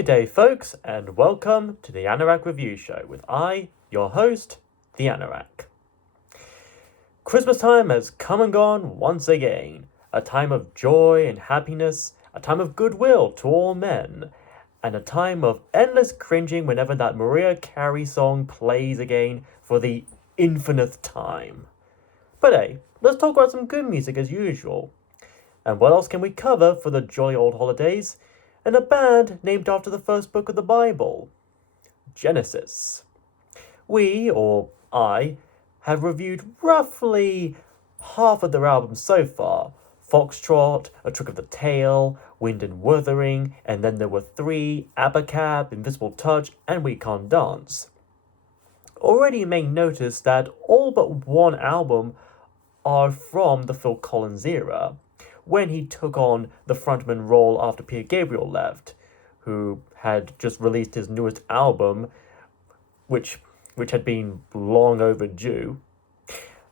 Good day, folks, and welcome to the Anorak Review Show with your host, the Anorak. Christmas time has come and gone once again, a time of joy and happiness, a time of goodwill to all men, and a time of endless cringing whenever that Mariah Carey song plays again for the infinite time. But hey, let's talk about some good music as usual. And what else can we cover for the jolly old holidays? And a band named after the first book of the Bible, Genesis. We, or I, have reviewed roughly half of their albums so far. Foxtrot, A Trick of the Tail, Wind and Wuthering, and then there were 3, Abacab, Invisible Touch, and We Can't Dance. Already you may notice that all but one album are from the Phil Collins era, when he took on the frontman role after Peter Gabriel left, who had just released his newest album, which had been long overdue.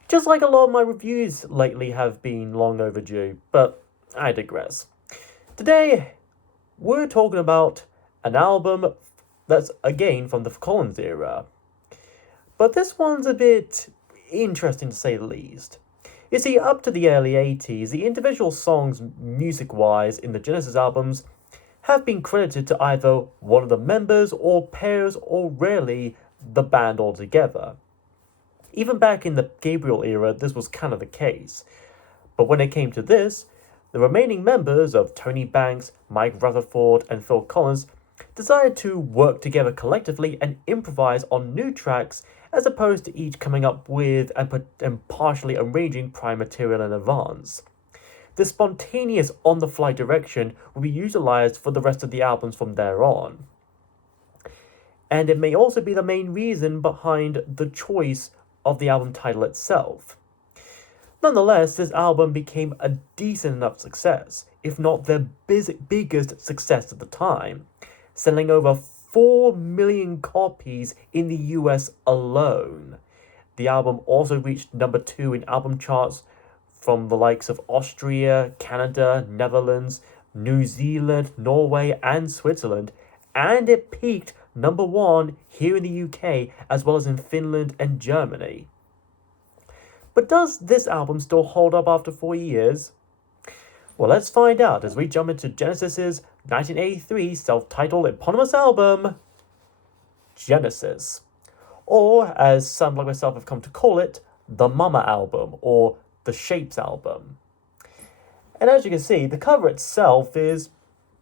Just like a lot of my reviews lately have been long overdue, but I digress. Today, we're talking about an album that's again from the Collins era. But this one's a bit interesting to say the least. You see, up to the early 80s, the individual songs music-wise in the Genesis albums have been credited to either one of the members or pairs or rarely the band altogether. Even back in the Gabriel era, this was kind of the case. But when it came to this, the remaining members of Tony Banks, Mike Rutherford, and Phil Collins decided to work together collectively and improvise on new tracks as opposed to each coming up with and partially arranging prior material in advance. This spontaneous on-the-fly direction will be utilized for the rest of the albums from there on. And it may also be the main reason behind the choice of the album title itself. Nonetheless, this album became a decent enough success, if not their biggest success at the time, selling over 4 million copies in the US alone. The album also reached number 2 in album charts from the likes of Austria, Canada, Netherlands, New Zealand, Norway, and Switzerland, and it peaked number 1 here in the UK as well as in Finland and Germany. But does this album still hold up after 4 years? Well, let's find out as we jump into Genesis's 1983 self-titled eponymous album, Genesis. Or, as some like myself have come to call it, the Mama album, or the Shapes album. And as you can see, the cover itself is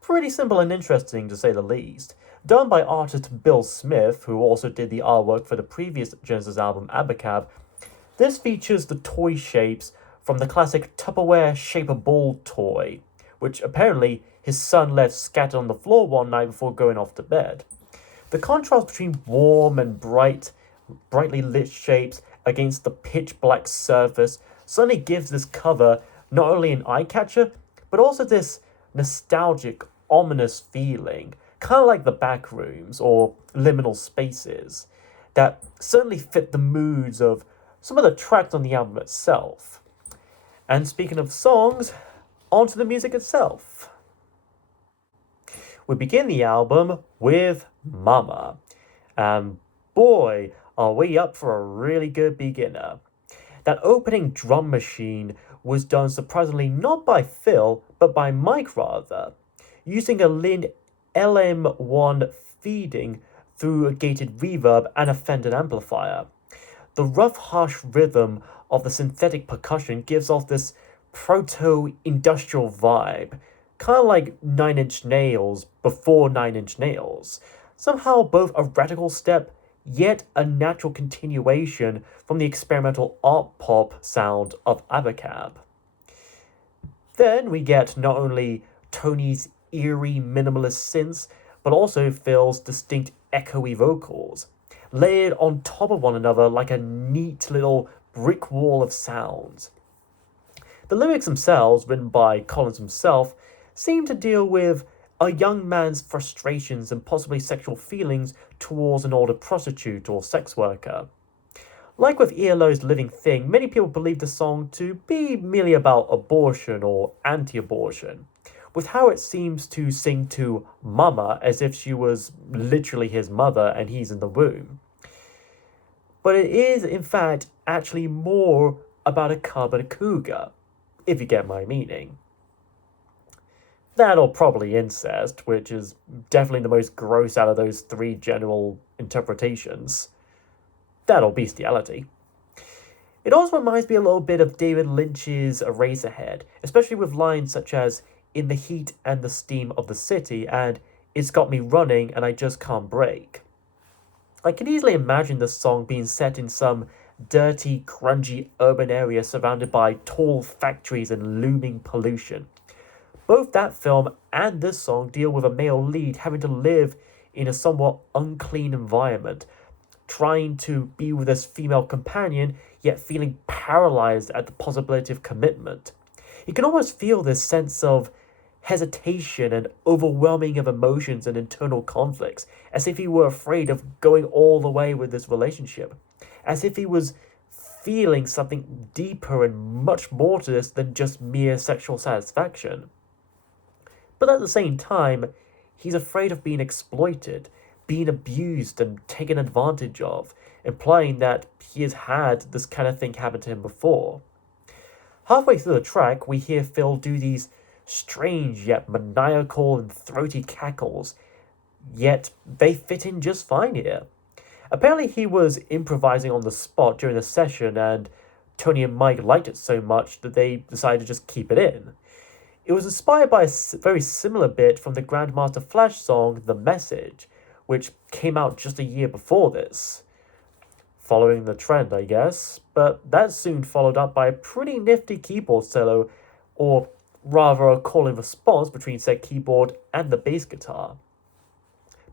pretty simple and interesting to say the least. Done by artist Bill Smith, who also did the artwork for the previous Genesis album, Abacab, this features the toy shapes from the classic Tupperware Shape a Ball toy, which apparently his son left scattered on the floor one night before going off to bed. The contrast between warm and brightly lit shapes against the pitch black surface suddenly gives this cover not only an eye-catcher, but also this nostalgic, ominous feeling, kind of like the back rooms or liminal spaces, that certainly fit the moods of some of the tracks on the album itself. And speaking of songs, onto the music itself. We begin the album with Mama. And boy, are we up for a really good beginner. That opening drum machine was done surprisingly not by Phil, but by Mike rather, using a Linn LM1 feeding through a gated reverb and a Fender amplifier. The rough, harsh rhythm of the synthetic percussion gives off this proto-industrial vibe, kind of like 9 Inch Nails before 9 Inch Nails. Somehow both a radical step, yet a natural continuation from the experimental art pop sound of Abacab. Then we get not only Tony's eerie minimalist synths, but also Phil's distinct echoey vocals, layered on top of one another like a neat little brick wall of sounds. The lyrics themselves, written by Collins himself, seem to deal with a young man's frustrations and possibly sexual feelings towards an older prostitute or sex worker. Like with ELO's Living Thing, many people believe the song to be merely about abortion or anti-abortion, with how it seems to sing to Mama as if she was literally his mother and he's in the womb. But it is, in fact, actually more about a cub and a cougar, if you get my meaning. That or probably incest, which is definitely the most gross out of those three general interpretations. That or bestiality. It also reminds me a little bit of David Lynch's Eraserhead, especially with lines such as "in the heat and the steam of the city" and "it's got me running and I just can't break." I can easily imagine this song being set in some dirty, grungy urban area surrounded by tall factories and looming pollution. Both that film and this song deal with a male lead having to live in a somewhat unclean environment, trying to be with his female companion, yet feeling paralyzed at the possibility of commitment. You can almost feel this sense of hesitation and overwhelming of emotions and internal conflicts, as if he were afraid of going all the way with this relationship, as if he was feeling something deeper and much more to this than just mere sexual satisfaction. But at the same time, he's afraid of being exploited, being abused and taken advantage of, implying that he has had this kind of thing happen to him before. Halfway through the track, we hear Phil do these strange yet maniacal and throaty cackles, yet they fit in just fine here. Apparently he was improvising on the spot during the session, and Tony and Mike liked it so much that they decided to just keep it in. It was inspired by a very similar bit from the Grandmaster Flash song The Message, which came out just a year before this. Following the trend, I guess, but that soon followed up by a pretty nifty keyboard solo, or rather a call and response between said keyboard and the bass guitar,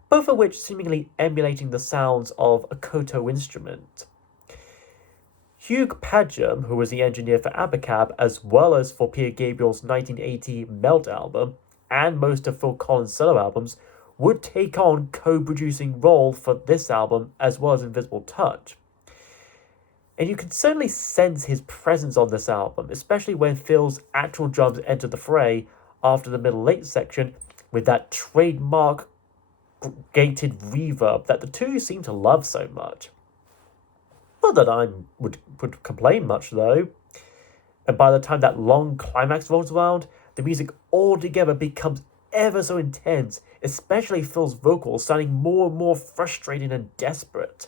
both of which seemingly emulating the sounds of a koto instrument. Hugh Padgham, who was the engineer for Abacab as well as for Peter Gabriel's 1980 Melt album and most of Phil Collins' solo albums, would take on co-producing role for this album as well as Invisible Touch. And you can certainly sense his presence on this album, especially when Phil's actual drums enter the fray after the middle late section with that trademark gated reverb that the two seem to love so much. Not that I would complain much though. And by the time that long climax rolls around, the music altogether becomes ever so intense, especially Phil's vocals sounding more and more frustrating and desperate.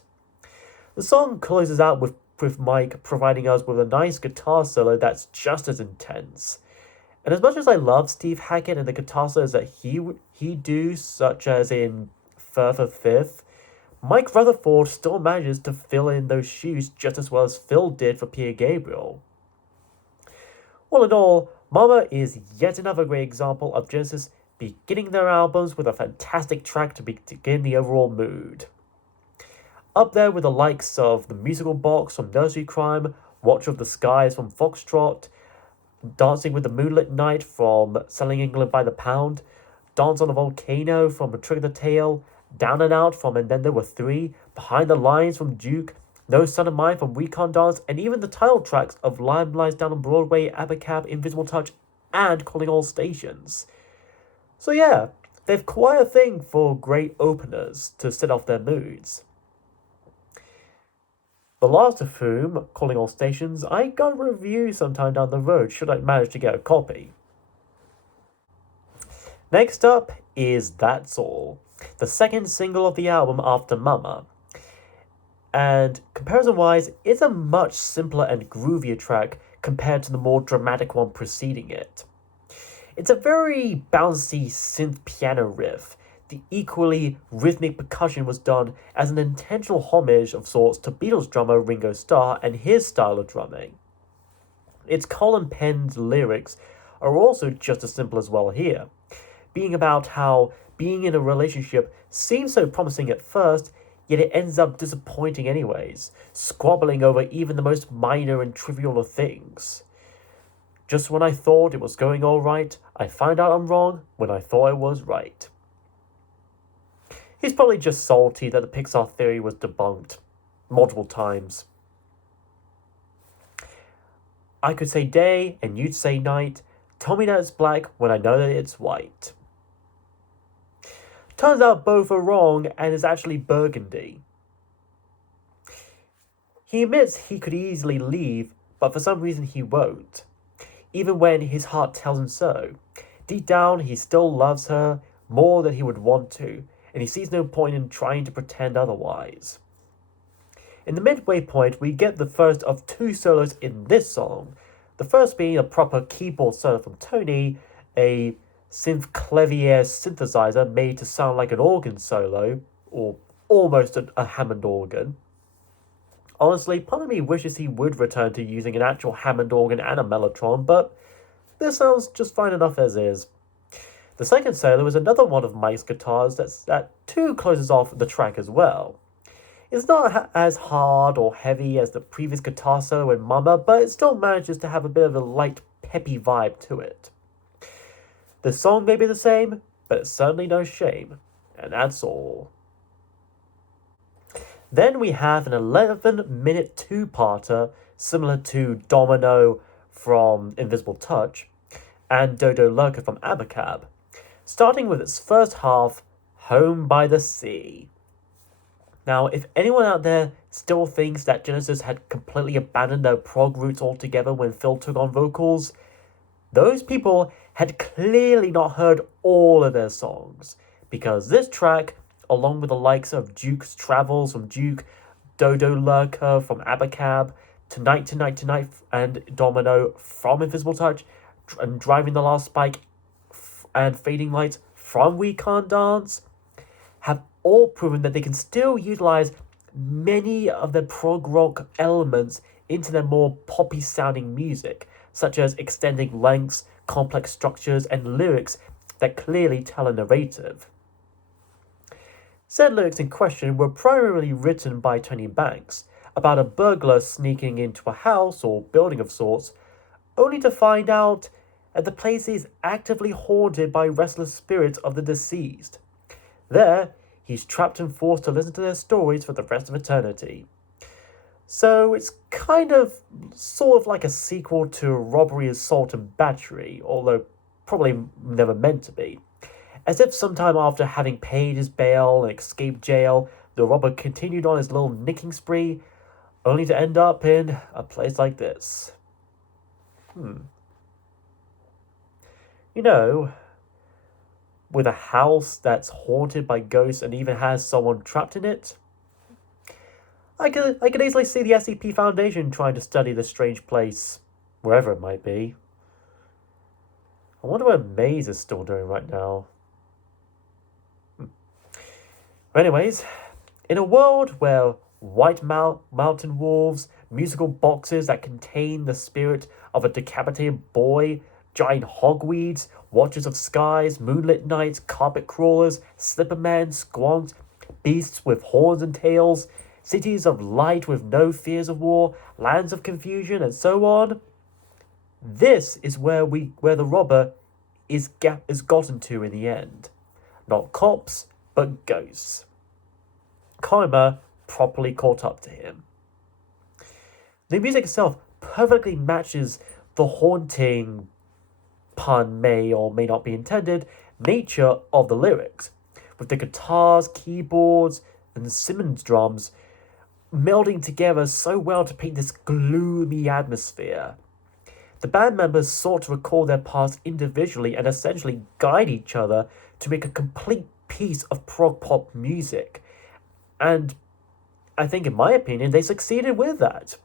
The song closes out with Mike providing us with a nice guitar solo that's just as intense. And as much as I love Steve Hackett and the guitar solos that he do, such as in Further Fifth, Mike Rutherford still manages to fill in those shoes just as well as Phil did for Peter Gabriel. All in all, Mama is yet another great example of Genesis beginning their albums with a fantastic track to begin the overall mood. Up there with the likes of The Musical Box from Nursery Crime, Watcher of the Skies from Foxtrot, Dancing with the Moonlit Night from Selling England by the Pound, Dance on a Volcano from A Trick of the Tail, Down and Out from And Then There Were Three, Behind the Lines from Duke, No Son of Mine from Recon Dance, and even the title tracks of Lion Lies Down on Broadway, Abacab, Invisible Touch, and Calling All Stations. So yeah, they've quite a thing for great openers to set off their moods. The last of whom, Calling All Stations, I got a review sometime down the road should I manage to get a copy. Next up is That's All, the second single of the album after Mama. And comparison-wise, it's a much simpler and groovier track compared to the more dramatic one preceding it. It's a very bouncy synth piano riff. The equally rhythmic percussion was done as an intentional homage of sorts to Beatles drummer Ringo Starr and his style of drumming. Its Colin-penned lyrics are also just as simple as well here, being about how being in a relationship seems so promising at first, yet it ends up disappointing anyways, squabbling over even the most minor and trivial of things. Just when I thought it was going all right, I find out I'm wrong when I thought I was right. He's probably just salty that the Pixar theory was debunked multiple times. I could say day and you'd say night, Tell me that it's black when I know that it's white. Turns out both are wrong and it's actually burgundy. He admits he could easily leave, but for some reason he won't, even when his heart tells him so. Deep down, he still loves her more than he would want to, and he sees no point in trying to pretend otherwise. In the midway point, we get the first of two solos in this song, the first being a proper keyboard solo from Tony, a synth clavier synthesizer made to sound like an organ solo, or almost a Hammond organ. Honestly, part of me wishes he would return to using an actual Hammond organ and a mellotron, but this sounds just fine enough as is. The second solo is another one of Mike's guitars that too closes off the track as well. It's not as hard or heavy as the previous guitar solo in Mama, but it still manages to have a bit of a light, peppy vibe to it. The song may be the same, but it's certainly no shame, and that's all. Then we have an 11-minute two-parter similar to Domino from Invisible Touch and Dodo Lurker from Abacab, starting with its first half, Home by the Sea. Now, if anyone out there still thinks that Genesis had completely abandoned their prog roots altogether when Phil took on vocals, those people had clearly not heard all of their songs, because this track, along with the likes of Duke's Travels from Duke, Dodo Lurker from Abacab, Tonight, Tonight, Tonight, and Domino from Invisible Touch, and Driving the Last Spike and Fading Lights from We Can't Dance, have all proven that they can still utilize many of the prog rock elements into their more poppy sounding music, such as extending lengths, complex structures, and lyrics that clearly tell a narrative. Said lyrics in question were primarily written by Tony Banks, about a burglar sneaking into a house or building of sorts, only to find out that the place is actively haunted by restless spirits of the deceased. There, he's trapped and forced to listen to their stories for the rest of eternity. So it's sort of like a sequel to Robbery, Assault and Battery, although probably never meant to be. As if sometime after having paid his bail and escaped jail, the robber continued on his little nicking spree, only to end up in a place like this. You know, with a house that's haunted by ghosts and even has someone trapped in it, I could easily see the SCP Foundation trying to study this strange place, wherever it might be. I wonder what Maze is still doing right now. Anyways, in a world where white mountain wolves, musical boxes that contain the spirit of a decapitated boy, giant hogweeds, watchers of skies, moonlit nights, carpet crawlers, slippermen, squonks, beasts with horns and tails, cities of light with no fears of war, lands of confusion, and so on, this is where the robber is gotten to in the end. Not cops, but ghosts. Karma properly caught up to him. The music itself perfectly matches the haunting, pun may or may not be intended, nature of the lyrics, with the guitars, keyboards, and Simmons drums melding together so well to paint this gloomy atmosphere. The band members sought to record their parts individually and essentially guide each other to make a complete piece of prog pop music. And I think, in my opinion, they succeeded with that.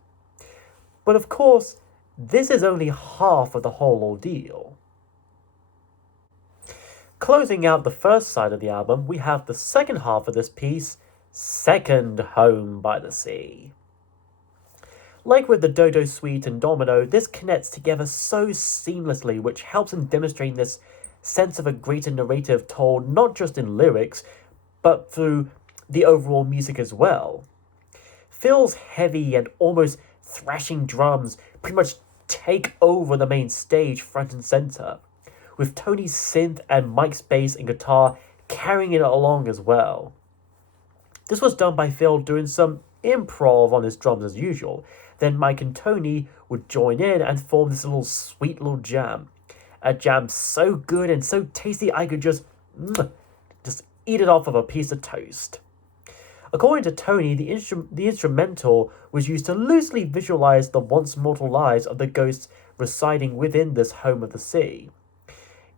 But of course, this is only half of the whole ordeal. Closing out the first side of the album, we have the second half of this piece, Second Home by the Sea. Like with the Dodo Suite and Domino, this connects together so seamlessly, which helps in demonstrating this sense of a greater narrative told not just in lyrics, but through the overall music as well. Phil's heavy and almost thrashing drums pretty much take over the main stage front and center, with Tony's synth and Mike's bass and guitar carrying it along as well. This was done by Phil doing some improv on his drums as usual. Then Mike and Tony would join in and form this sweet little jam. a jam so good and so tasty I could just eat it off of a piece of toast. According to Tony, the instrumental was used to loosely visualize the once mortal lives of the ghosts residing within this home of the sea.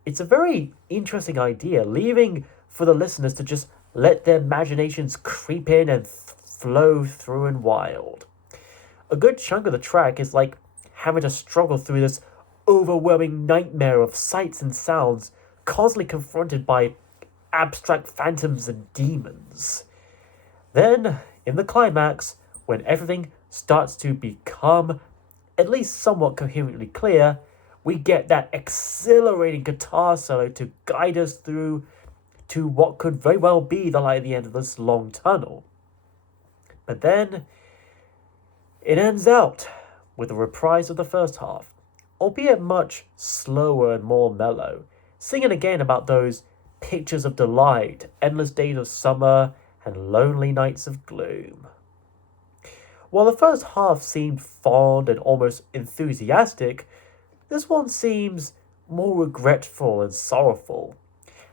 It's a very interesting idea, leaving for the listeners to just let their imaginations creep in and flow through and wild. A good chunk of the track is like having to struggle through this overwhelming nightmare of sights and sounds, constantly confronted by abstract phantoms and demons. Then, in the climax, when everything starts to become at least somewhat coherently clear, we get that exhilarating guitar solo to guide us through to what could very well be the light at the end of this long tunnel. But then, it ends out with a reprise of the first half, albeit much slower and more mellow, singing again about those pictures of delight, endless days of summer, and lonely nights of gloom. While the first half seemed fond and almost enthusiastic, this one seems more regretful and sorrowful.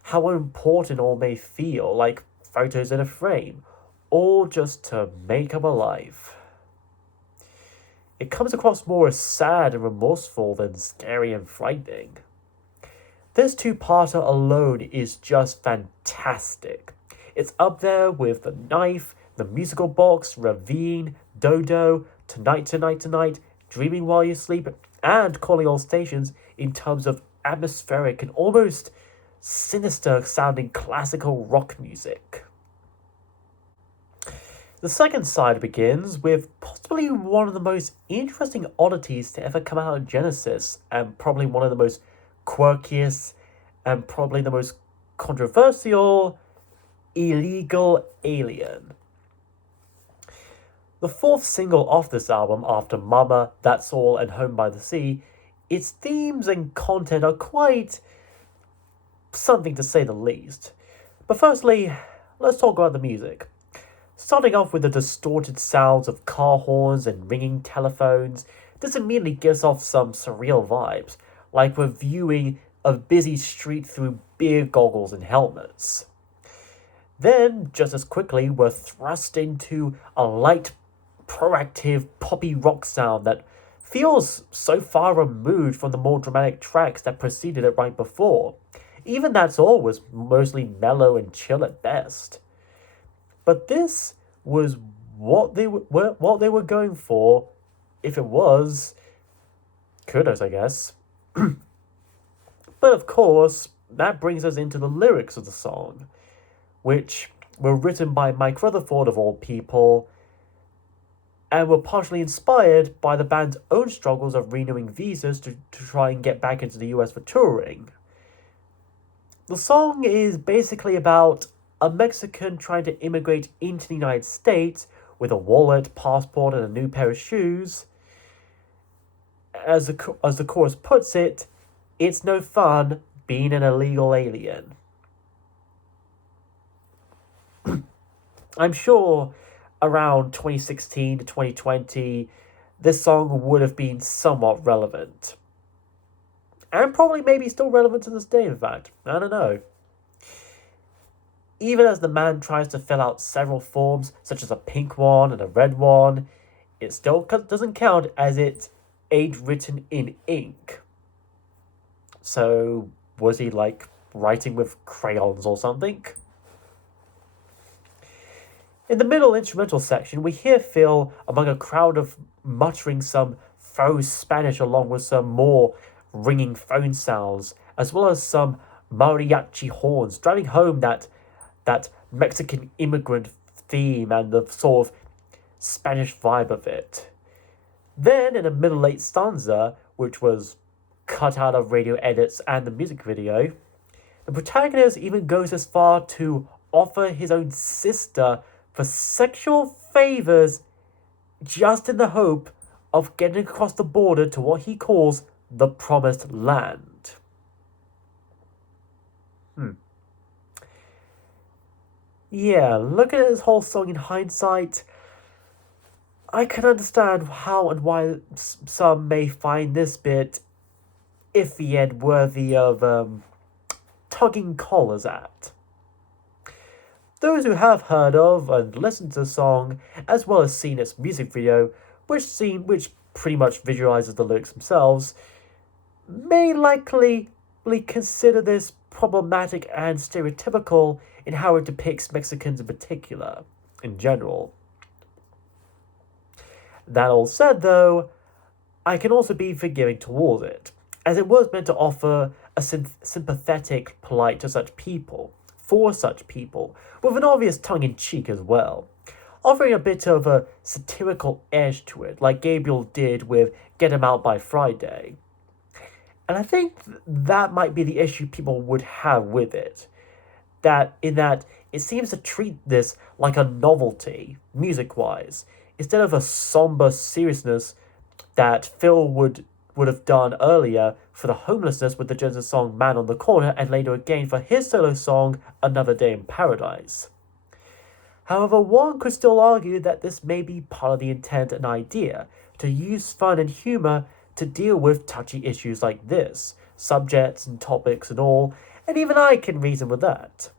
How important all may feel, like photos in a frame, all just to make up a life. It comes across more as sad and remorseful than scary and frightening. This two-parter alone is just fantastic. It's up there with The Knife, The Musical Box, Ravine, Dodo, Tonight, Tonight, Tonight, Dreaming While You Sleep, and Calling All Stations in terms of atmospheric and almost sinister-sounding classical rock music. The second side begins with possibly one of the most interesting oddities to ever come out of Genesis, and probably one of the most quirkiest and probably the most controversial, Illegal Alien. The fourth single off this album, after Mama, That's All, and Home by the Sea, its themes and content are quite something to say the least. But firstly, let's talk about the music. Starting off with the distorted sounds of car horns and ringing telephones, this immediately gives off some surreal vibes, like we're viewing a busy street through beer goggles and helmets. Then, just as quickly, we're thrust into a light, proactive, poppy rock sound that feels so far removed from the more dramatic tracks that preceded it right before. Even That's All was mostly mellow and chill at best. But this was what they were going for. If it was, kudos, I guess. But of course, that brings us into the lyrics of the song, which were written by Mike Rutherford of all people, and were partially inspired by the band's own struggles of renewing visas to try and get back into the US for touring. The song is basically about a Mexican trying to immigrate into the United States with a wallet, passport, and a new pair of shoes. As the chorus puts it, it's no fun being an illegal alien. I'm sure around 2016 to 2020, this song would have been somewhat relevant. And probably maybe still relevant to this day, in fact. I don't know. Even as the man tries to fill out several forms, such as a pink one and a red one, it still doesn't count as it ain't written in ink. So, was he like writing with crayons or something? In the middle instrumental section, we hear Phil among a crowd of muttering some faux Spanish along with some more ringing phone sounds, as well as some mariachi horns, driving home that Mexican immigrant theme and the sort of Spanish vibe of it. Then, in a middle-late stanza, which was cut out of radio edits and the music video, the protagonist even goes as far to offer his own sister for sexual favors just in the hope of getting across the border to what he calls the promised land. Yeah, looking at this whole song in hindsight, I can understand how and why some may find this bit iffy and worthy of tugging collars at. Those who have heard of and listened to the song, as well as seen its music video, which pretty much visualizes the lyrics themselves, may likely consider this problematic and stereotypical in how it depicts Mexicans in particular, in general. That all said, though, I can also be forgiving towards it, as it was meant to offer a sympathetic polite to such people, for such people, with an obvious tongue-in-cheek as well, offering a bit of a satirical edge to it, like Gabriel did with Get 'Em Out by Friday. And I think that might be the issue people would have with it. That it seems to treat this like a novelty, music-wise, instead of a somber seriousness that Phil would have done earlier for the homelessness with the Genesis song Man on the Corner, and later again for his solo song Another Day in Paradise. However, one could still argue that this may be part of the intent and idea, to use fun and humour to deal with touchy issues like this, subjects and topics and all, and even I can reason with that.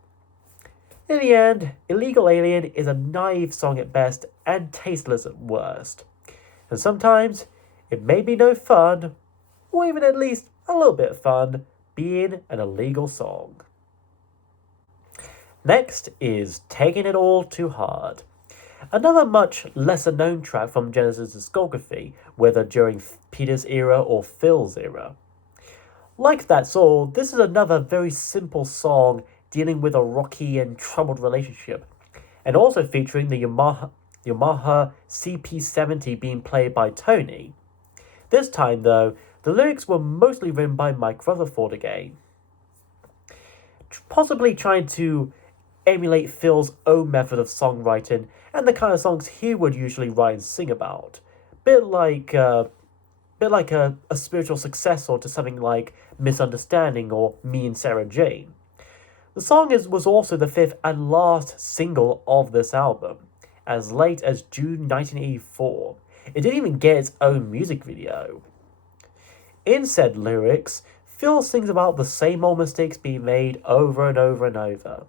In the end, Illegal Alien is a naive song at best and tasteless at worst. And sometimes, it may be no fun, or even at least a little bit of fun, being an illegal song. Next is Taking It All Too Hard. Another much lesser known track from Genesis' discography, whether during Peter's era or Phil's era. Like That's All, this is another very simple song dealing with a rocky and troubled relationship, and also featuring the Yamaha CP70 being played by Tony. This time, though, the lyrics were mostly written by Mike Rutherford again, possibly trying to emulate Phil's own method of songwriting and the kind of songs he would usually write and sing about. Bit like a spiritual successor to something like Misunderstanding or Me and Sarah Jane. The song was also the fifth and last single of this album, as late as June 1984. It didn't even get its own music video. In said lyrics, Phil sings about the same old mistakes being made over and over and over,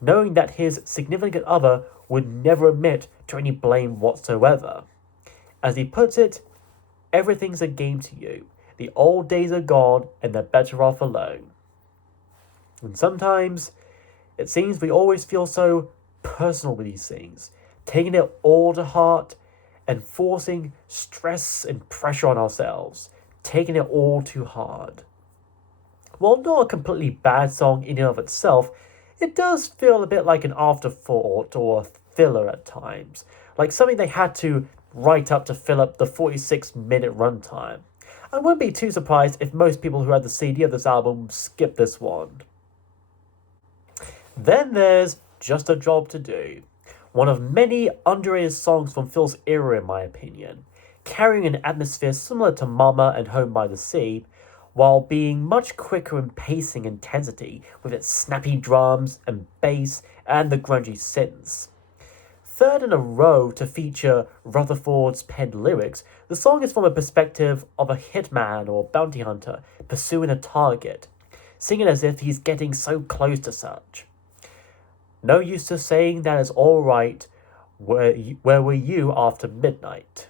knowing that his significant other would never admit to any blame whatsoever. As he puts it, everything's a game to you. The old days are gone and they're better off alone. And sometimes, it seems we always feel so personal with these things, taking it all to heart and forcing stress and pressure on ourselves, taking it all too hard. While not a completely bad song in and of itself, it does feel a bit like an afterthought or a filler at times, like something they had to write up to fill up the 46-minute runtime. I wouldn't be too surprised if most people who had the CD of this album skipped this one. Then there's Just a Job to Do, one of many underrated songs from Phil's era in my opinion, carrying an atmosphere similar to Mama and Home by the Sea, while being much quicker in pacing intensity with its snappy drums and bass and the grungy synths. Third in a row to feature Rutherford's penned lyrics, the song is from a perspective of a hitman or bounty hunter pursuing a target, singing as if he's getting so close to such. No use to saying that it's all right, where were you after midnight?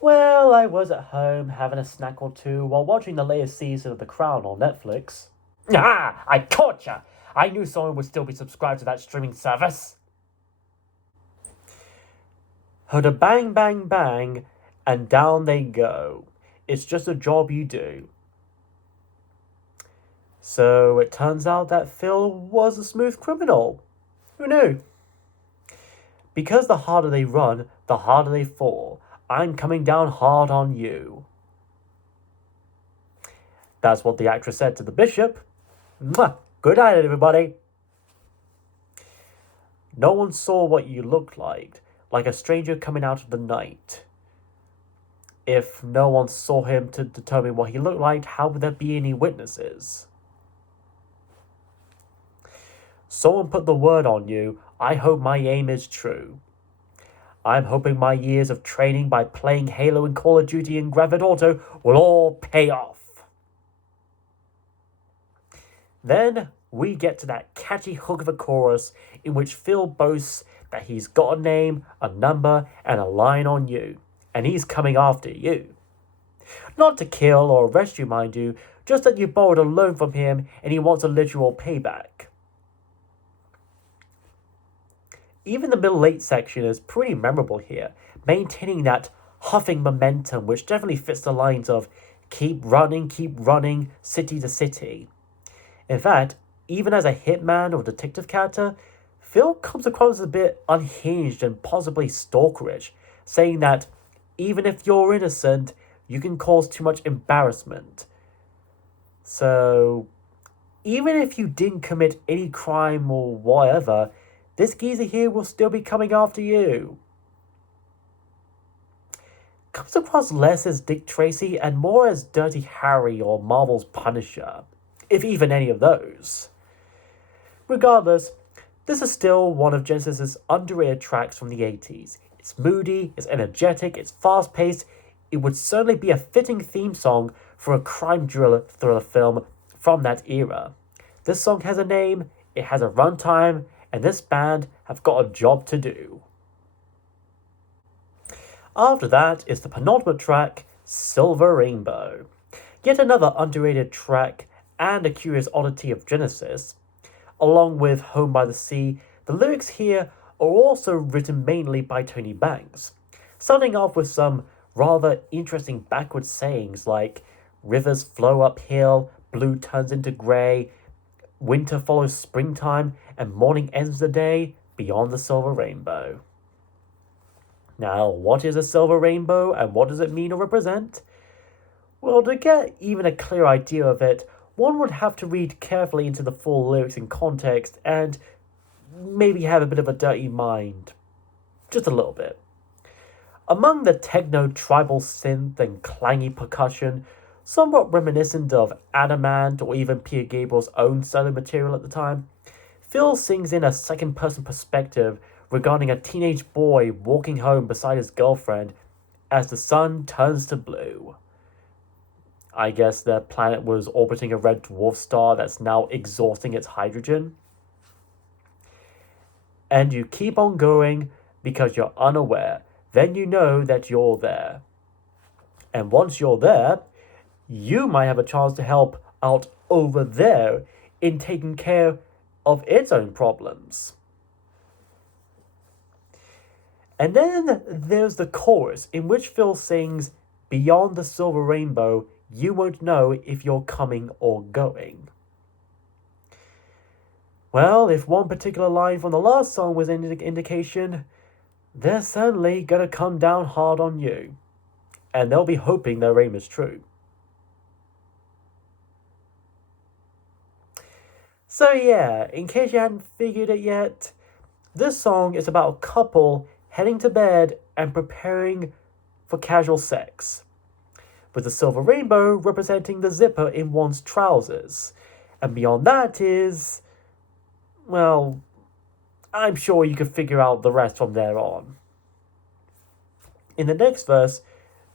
Well, I was at home having a snack or two while watching the latest season of The Crown on Netflix. Ah, I caught ya! I knew someone would still be subscribed to that streaming service. Heard a bang, bang, bang, and down they go. It's just a job you do. So it turns out that Phil was a smooth criminal. Who knew? Because the harder they run, the harder they fall. I'm coming down hard on you. That's what the actress said to the bishop. Mwah! Good night, everybody. No one saw what you looked like a stranger coming out of the night. If no one saw him to determine what he looked like, how would there be any witnesses? Someone put the word on you. I hope my aim is true. I'm hoping my years of training by playing Halo and Call of Duty and Grand Theft Auto will all pay off. Then we get to that catchy hook of a chorus in which Phil boasts that he's got a name, a number, and a line on you, and he's coming after you. Not to kill or arrest you, mind you, just that you borrowed a loan from him and he wants a literal payback. Even the middle eight section is pretty memorable here, maintaining that huffing momentum which definitely fits the lines of keep running, city to city. In fact, even as a hitman or detective character, Phil comes across as a bit unhinged and possibly stalkerish, saying that even if you're innocent, you can cause too much embarrassment. So, even if you didn't commit any crime or whatever, this geezer here will still be coming after you. Comes across less as Dick Tracy and more as Dirty Harry or Marvel's Punisher, if even any of those. Regardless, this is still one of Genesis's underrated tracks from the 80s. It's moody, it's energetic, it's fast-paced. It would certainly be a fitting theme song for a crime thriller film from that era. This song has a name, it has a runtime, and this band have got a job to do. After that is the penultimate track, Silver Rainbow. Yet another underrated track and a curious oddity of Genesis. Along with Home by the Sea, the lyrics here are also written mainly by Tony Banks, starting off with some rather interesting backwards sayings like rivers flow uphill, blue turns into grey, winter follows springtime, and morning ends the day beyond the silver rainbow. Now, what is a silver rainbow and what does it mean or represent? Well, to get even a clear idea of it, one would have to read carefully into the full lyrics in context and maybe have a bit of a dirty mind. Just a little bit. Among the techno tribal synth and clangy percussion, somewhat reminiscent of Adamant or even Peter Gabriel's own solo material at the time, Phil sings in a second-person perspective regarding a teenage boy walking home beside his girlfriend as the sun turns to blue. I guess their planet was orbiting a red dwarf star that's now exhausting its hydrogen. And you keep on going because you're unaware. Then you know that you're there. And once you're there, you might have a chance to help out over there in taking care of its own problems. And then there's the chorus in which Phil sings, "Beyond the silver rainbow, you won't know if you're coming or going." Well, if one particular line from the last song was an indication, they're certainly gonna come down hard on you. And they'll be hoping their aim is true. So yeah, in case you hadn't figured it yet, this song is about a couple heading to bed and preparing for casual sex, with the silver rainbow representing the zipper in one's trousers. And beyond that is, well, I'm sure you can figure out the rest from there on. In the next verse,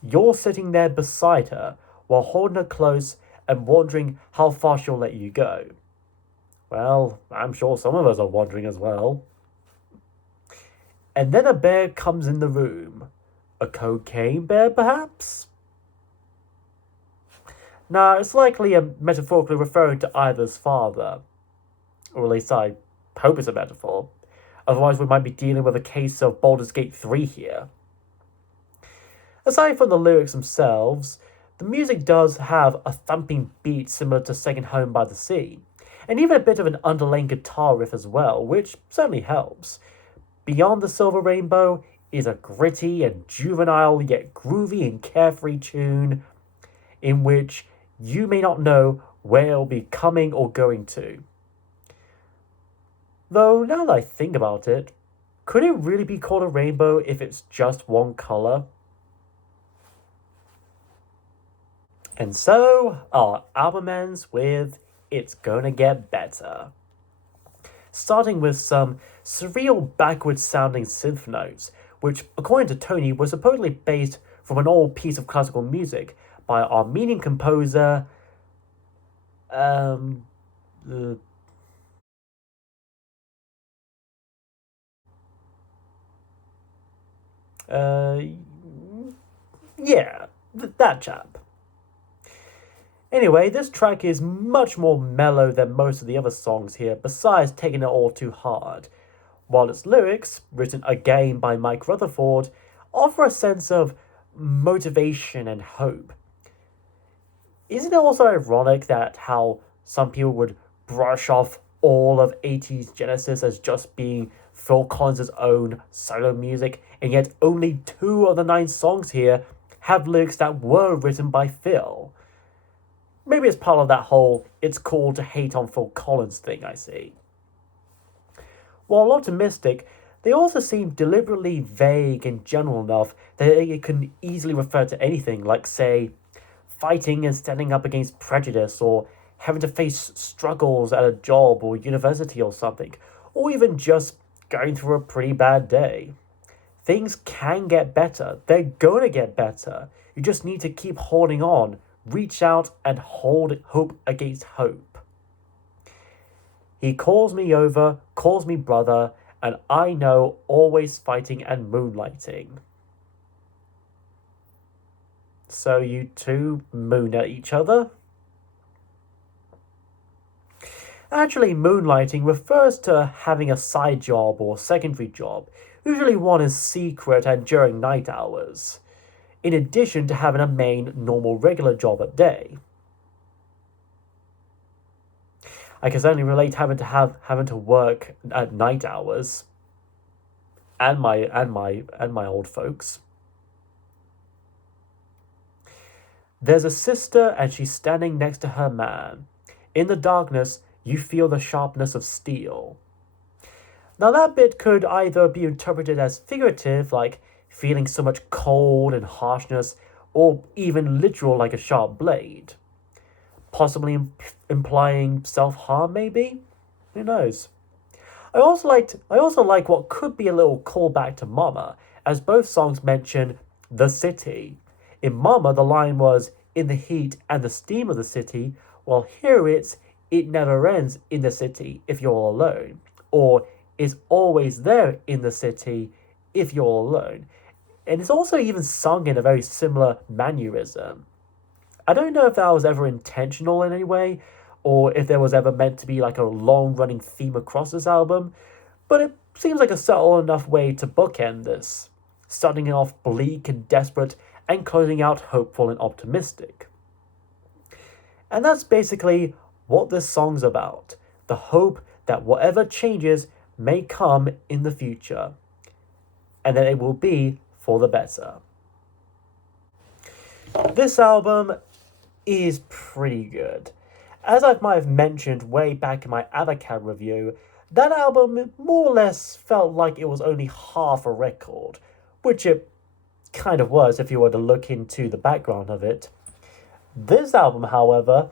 you're sitting there beside her while holding her close and wondering how far she'll let you go. Well, I'm sure some of us are wondering as well. And then a bear comes in the room. A cocaine bear, perhaps? Nah, it's likely a metaphorically referring to either's father. Or at least I hope it's a metaphor. Otherwise we might be dealing with a case of Baldur's Gate 3 here. Aside from the lyrics themselves, the music does have a thumping beat similar to Second Home by the Sea, and even a bit of an underlaying guitar riff as well, which certainly helps. Beyond the Silver Rainbow is a gritty and juvenile yet groovy and carefree tune in which you may not know where it'll be coming or going to. Though, now that I think about it, could it really be called a rainbow if it's just one colour? And so, our album ends with It's Gonna Get Better. Starting with some surreal backwards sounding synth notes, which according to Tony was supposedly based from an old piece of classical music by Armenian composer uh, yeah, that chap. Anyway, this track is much more mellow than most of the other songs here, besides taking it all too hard, while its lyrics, written again by Mike Rutherford, offer a sense of motivation and hope. Isn't it also ironic that how some people would brush off all of 80s Genesis as just being Phil Collins' own solo music, and yet only 2 of the 9 songs here have lyrics that were written by Phil? Maybe it's part of that whole "it's cool to hate on Phil Collins" thing I see. While optimistic, they also seem deliberately vague and general enough that it can easily refer to anything, like, say, fighting and standing up against prejudice, or having to face struggles at a job or university or something, or even just going through a pretty bad day. Things can get better. They're going to get better. You just need to keep holding on, reach out, and hold hope against hope. He calls me over, calls me brother, and I know, always fighting and moonlighting. So you two moon at each other? Actually, moonlighting refers to having a side job or secondary job, usually one is secret and during night hours, in addition to having a main, normal, regular job at day. I can certainly relate having to work at night hours, and my old folks. There's a sister, and she's standing next to her man. In the darkness, you feel the sharpness of steel. Now, that bit could either be interpreted as figurative, like feeling so much cold and harshness, or even literal, like a sharp blade. Possibly implying self-harm, maybe? Who knows? I also like what could be a little callback to Mama, as both songs mention the city. In Mama, the line was, "in the heat and the steam of the city," while here it's, "it never ends in the city if you're all alone," or "is always there in the city if you're all alone." And it's also even sung in a very similar mannerism. I don't know if that was ever intentional in any way, or if there was ever meant to be like a long-running theme across this album, but it seems like a subtle enough way to bookend this, starting off bleak and desperate, and closing out hopeful and optimistic. And that's basically what this song's about, the hope that whatever changes may come in the future, and that it will be for the better. This album is pretty good. As I might have mentioned way back in my Avocad review, that album more or less felt like it was only half a record, which it kind of was if you were to look into the background of it. This album, however,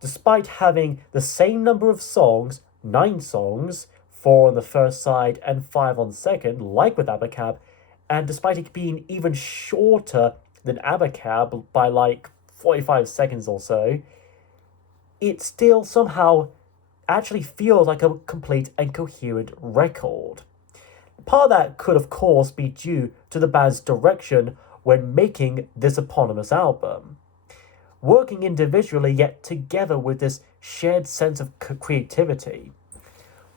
despite having the same number of songs, 9 songs, 4 on the first side and 5 on the second, like with Abacab, and despite it being even shorter than Abacab by like 45 seconds or so, it still somehow actually feels like a complete and coherent record. Part of that could, of course, be due to the band's direction when making this eponymous album. Working individually yet together with this shared sense of creativity.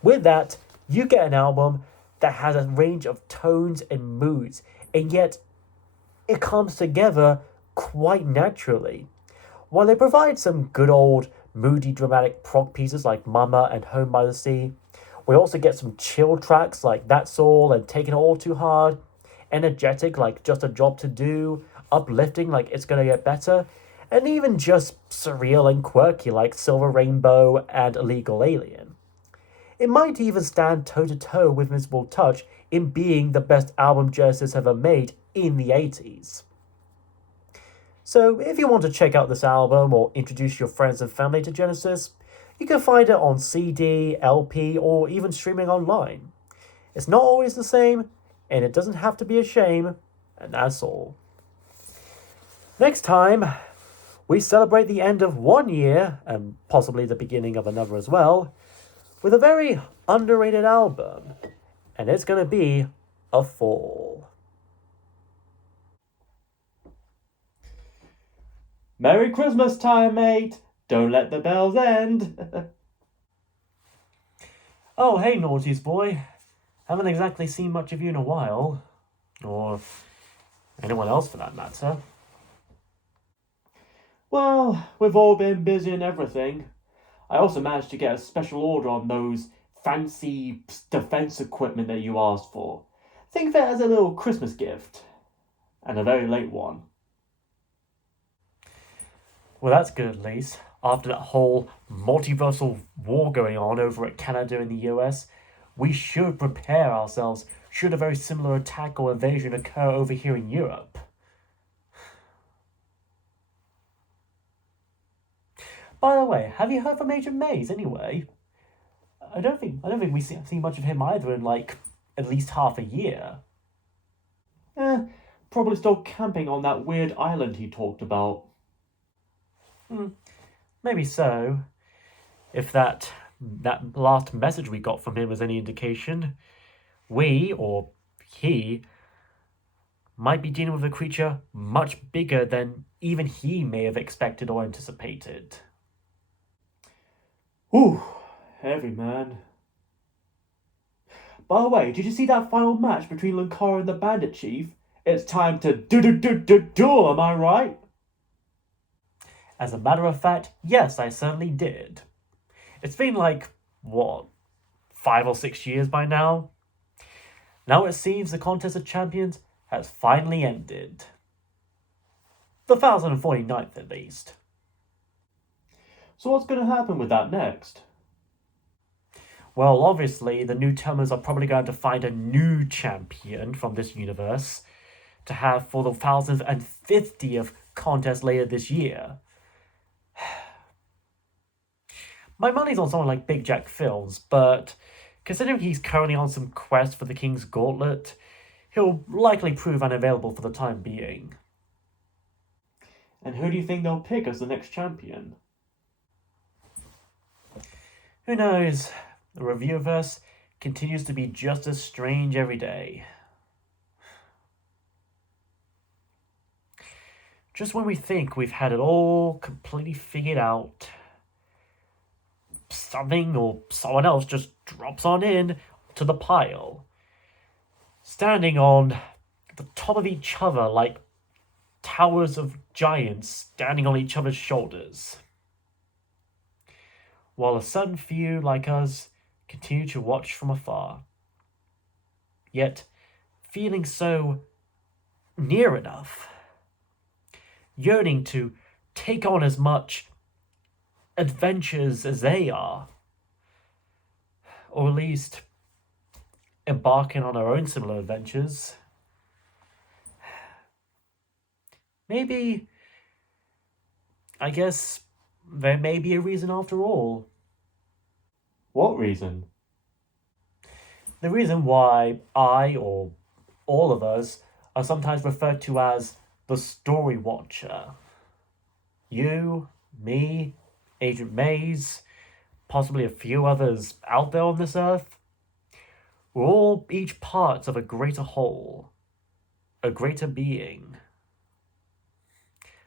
With that, you get an album that has a range of tones and moods, and yet it comes together quite naturally. While they provide some good old moody dramatic prog pieces like Mama and Home by the Sea, we also get some chill tracks like That's All and Taking It All Too Hard, energetic like Just a Job to Do, uplifting like It's Gonna Get Better, and even just surreal and quirky like Silver Rainbow and Illegal Alien. It might even stand toe-to-toe with Invisible Touch in being the best album Genesis ever made in the 80s. So if you want to check out this album or introduce your friends and family to Genesis, you can find it on CD, LP, or even streaming online. It's not always the same, and it doesn't have to be a shame, and that's all. Next time, we celebrate the end of one year, and possibly the beginning of another as well, with a very underrated album. And it's going to be A Fall. Merry Christmas time, mate! Don't let the bells end! Oh, hey, Naughties boy. Haven't exactly seen much of you in a while. Or anyone else for that matter. Well, we've all been busy and everything. I also managed to get a special order on those fancy defense equipment that you asked for. Think of it as a little Christmas gift. And a very late one. Well, that's good at least. After that whole multiversal war going on over at Canada and the US, we should prepare ourselves should a very similar attack or invasion occur over here in Europe. By the way, have you heard from Agent Mays anyway? I don't think we see much of him either in like at least half a year. Probably still camping on that weird island he talked about. Maybe so. If that last message we got from him was any indication, we, or he, might be dealing with a creature much bigger than even he may have expected or anticipated. Ooh, heavy, man. By the way, did you see that final match between Lankara and the Bandit Chief? It's time to duel, am I right? As a matter of fact, yes, I certainly did. It's been like, 5 or 6 years by now? Now it seems the Contest of Champions has finally ended. The 1049th at least. So what's going to happen with that next? Well, obviously, the newcomers are probably going to find a new champion from this universe to have for the 1050th contest later this year. My money's on someone like Big Jack Films, but considering he's currently on some quest for the King's Gauntlet, he'll likely prove unavailable for the time being. And who do you think they'll pick as the next champion? Who knows? The Reviewverse continues to be just as strange every day. Just when we think we've had it all completely figured out, something or someone else just drops on in to the pile, standing on the top of each other like towers of giants standing on each other's shoulders, while a certain few like us continue to watch from afar, yet feeling so near enough, yearning to take on as much adventures as they are, or at least embarking on our own similar adventures. Maybe, I guess, there may be a reason after all. What reason? The reason why I, or all of us, are sometimes referred to as the Story Watcher. You, me, Agent Mays, possibly a few others out there on this earth, we're all each parts of a greater whole, a greater being.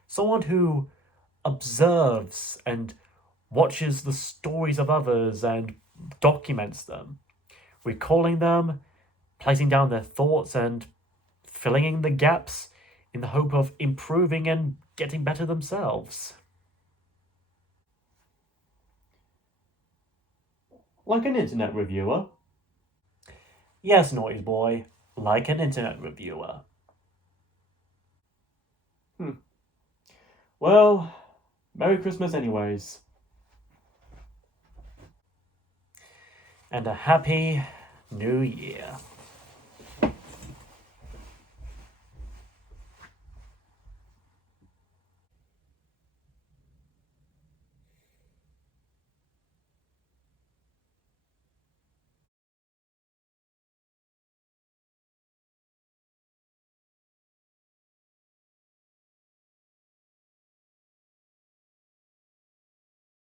Someone who observes and watches the stories of others and documents them, recalling them, placing down their thoughts and filling in the gaps in the hope of improving and getting better themselves. Like an internet reviewer? Yes, Noise Boy, like an internet reviewer. Well, Merry Christmas anyways. And a Happy New Year.